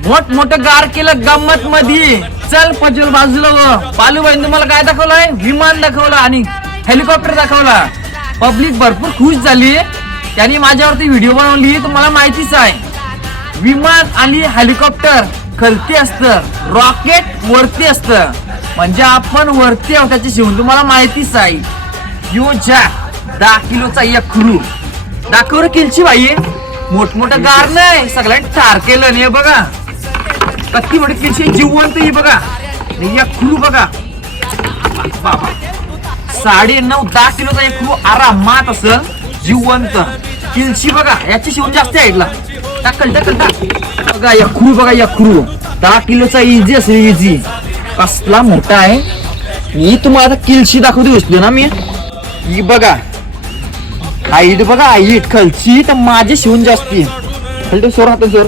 मोठं गार केलं गंमत मध्ये. चल पजल बाजूला पालूबाई तुम्हाला काय दाखवलंय? विमान दाखवलं आणि हेलिकॉप्टर दाखवला. पब्लिक भरपूर खुश झाली. त्यांनी माझ्यावरती व्हिडिओ बनवली. तुम्हाला माहितीच आहे विमान आणि हेलिकॉप्टर खालती असतं, रॉकेट वरती असतं. म्हणजे आपण वरती आहोत त्याची शिवून तुम्हाला माहितीच आहे. यो जॅक 10 किलोचा एक क्रू दाखव किलची बाई. मोठमोठं गार नाही सगळ्यांनी ठार केलं नाही. बघा कत्ती मोठी किलची जिवंत ही बघा. एक क्रू बघा 9.5-10 किलोचा एक क्रू आरामात असं जिवंत. किलची बघा याची शिवून जास्त आहे. टाकल बघा या क्रू बघा. या क्रू 10 किलोचा इझी असेल. इझी कसला मोठा आहे. मी तुम्हाला आता किलची दाखवते बसलो ना मी. ही बघा हाईट बघा. हाईट खालची तर माझे शिवून जास्ती. सोर हात सोर